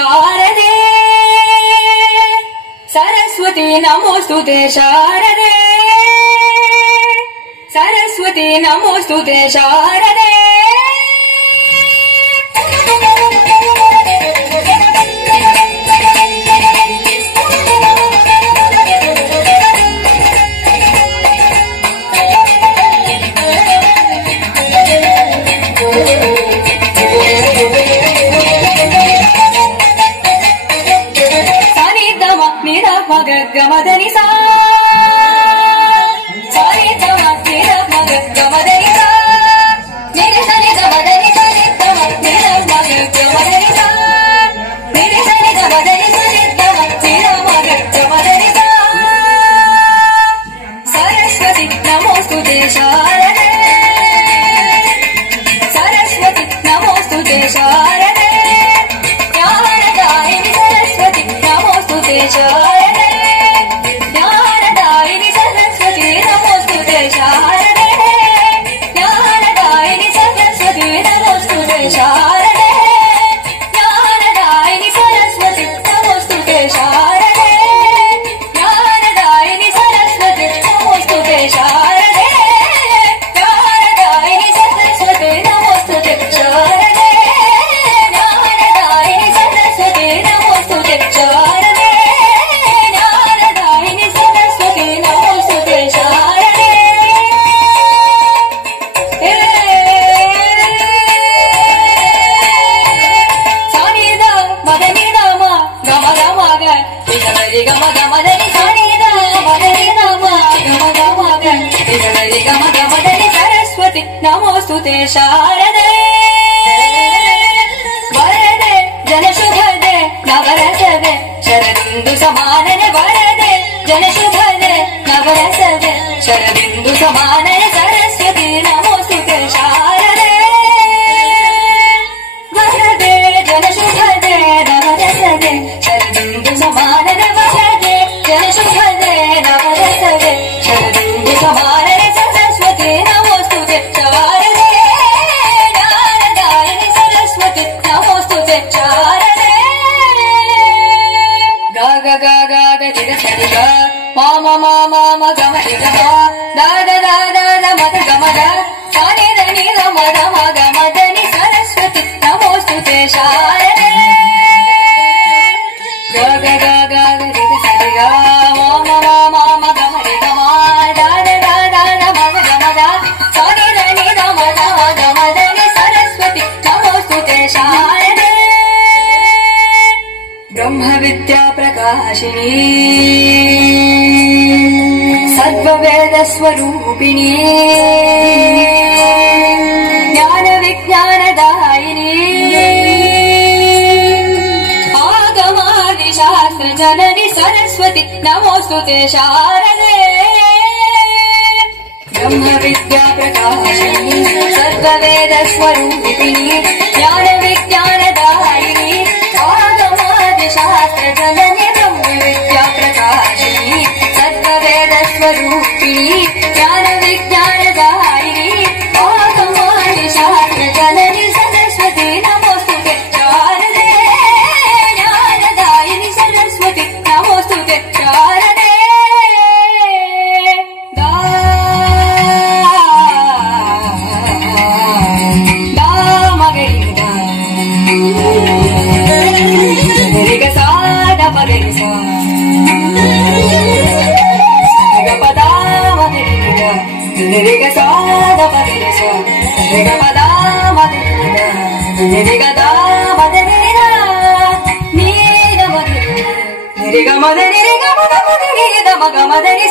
शारदे सरस्वती नमोस्तुते शारदे सरस्वती नमोस्तुते शारदे गमदनि सा सारे तम तेरा मग गमदनि सा मेरे सने गमदनि सारे तम तेरा मग गमदनि सा मेरे सने गमदनि सारे तम तेरा मग गमदनि सा सरस्वती नमोस्तुते शारदे सरस्वती नमोस्तुते शारदे ज्ञानदायिनि सरस्वती नमोस्तुते शारदे नमोस्तुते शारदे वरदे जनशुभदे नवरसदे शरदिन्दु समानने वरदे जनशुभदे नवरसदे शरदिन्दु समानने सरस्वती नमोस्तुते शारदे वरदे जनशुभदे नवरसदे शरदिन्दु समानने वरदे जनशुभदे नवरसदे शरदिन्दु समानने सरस्वती नमोस्तुते शारदे ज्ञानदायिनि सरस्वती नमोस्तुते शारदे गा गा गा गा गा धिर सरि गा मा मा मा मा मा ग म रि ग मा दा दा दा दा दा म ध ग म द सा नि ध नि ग म ध म ग म ध नि सरस्वती नमोस्तुते शारदे गा गा गा गा गा धिर सरि गा मा मा मा मा मा ग म रि ग मा दा दा दा दा दा म ध ग म द सा नि ध नि ग म ध म ग म ध नि सरस्वती नमोस्तुते शारदे ब्रह्म विद्या प्रकाशिनी सद्वेद स्वरूपिणी ज्ञान विज्ञानदायिनी आगमादि शास्त्र जननी सरस्वती नमोस्तुते शारदे ब्रह्म विद्या प्रकाशिनी सद्वेद स्वरूपिणी ज्ञान विज्ञानदायिनी आगमादि शास्त्र जननी ब्रह्म विद्या प्रकाशिनी सद्वेद स्वरूपिणी ज्ञान विज्ञानदायिनी आगमादि शास्त्र जननी सरस्वती नमोस्तुते शारदे ज्ञानदायिनि सरस्वती नमोस्तुते शारदे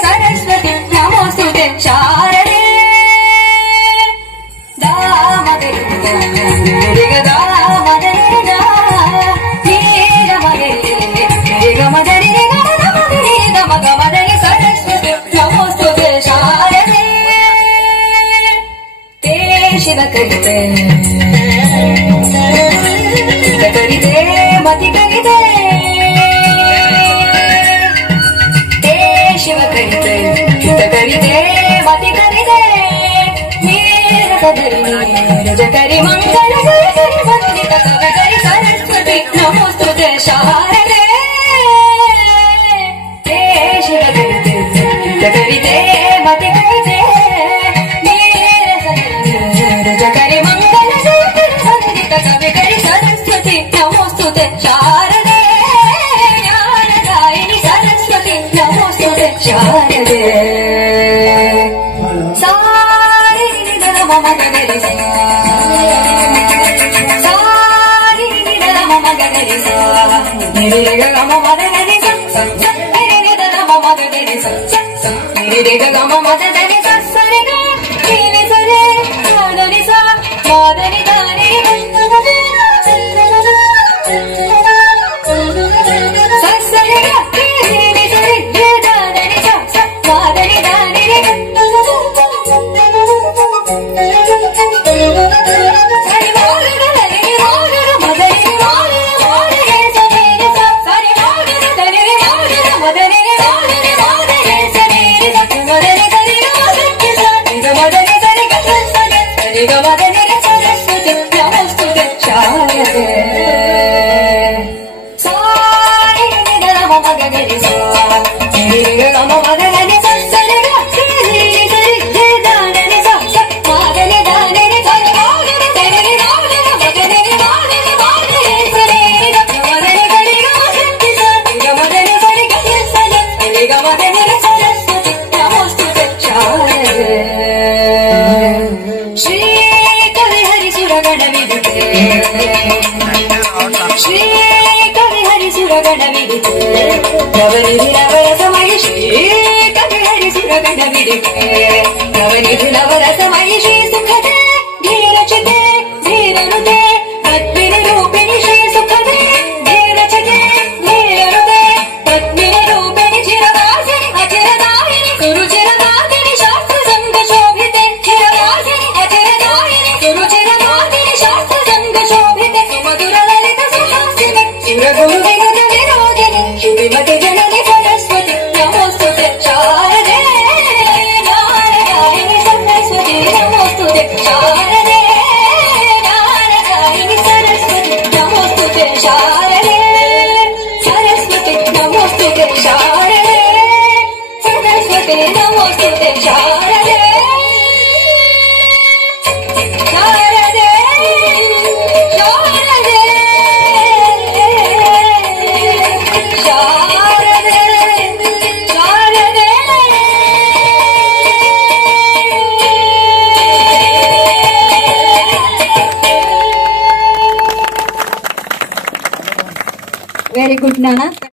सरस्वती नमोस्तुते शारदे सरस्वती नमोस्तुते शारदे शिव करिते करिते मति करिते शिव करिते करिते मति करिते जकरि मंगल करि वंदित करि सरस्वती नमोस्तुते ನಮೋಸ್ತುತೆ ಶಾರದೆ ಜ್ಞಾನದಾಯಿನಿ ಸರಸ್ವತಿ ನಮೋಸ್ತುತೆ ಶಾರದೆ ಸಾರಿ ನಮ ಮಗರಿ ಸಾರಿ ನಮ ಮಗರಿ ಗಮ ಮದರಿ ನಮ ಮಗರಿ ಗಮ ಮದರಿ ಸರಿ ಸರಿ ಮಾದರಿ ಸಾ ಮಾದರಿ ದಾರಿ ನವರಸಮಯಿ ಶ್ರೀ ಸುಖದೆ ಧೀರಚಿತೆ ಧೀರನುತೆ ಪದ್ಮಿನಿ ರೂಪಿಣಿ ಶ್ರೀ ಸುಖದೆ ಧೀರಚಿತೆ ಧೀರನುತೆ ಪದ್ಮಿನಿ ರೂಪಿಣಿ ಚಿರವಾಸಿನಿ ಅಚಿರದಾಯಿನಿ ಸುರುಚಿರದಾಯಿನಿ ಶಾಸ್ತ್ರ ಸಂಘ ಶೋಭಿತೆ ಚಿರವಾಸಿನಿ ಅಚಿರದಾಯಿನಿ ಸುರುಚಿರದಾಯಿನಿ ಶಾಸ್ತ್ರ ಸಂಘ ಶೋಭಿತೆ ಸುಮಧುರ ಲಲಿತ ಸುಹಾಸಿನಿ ಶಿವಗುರು ವಿನುತ ವಿನೋದಿನಿ ಶ್ರೀಮತಿ ಜನನಿ ಸರಸ್ವತಿ ನಮೋಸ್ತುತೆ ಶಾರದೆ Very good, Nana.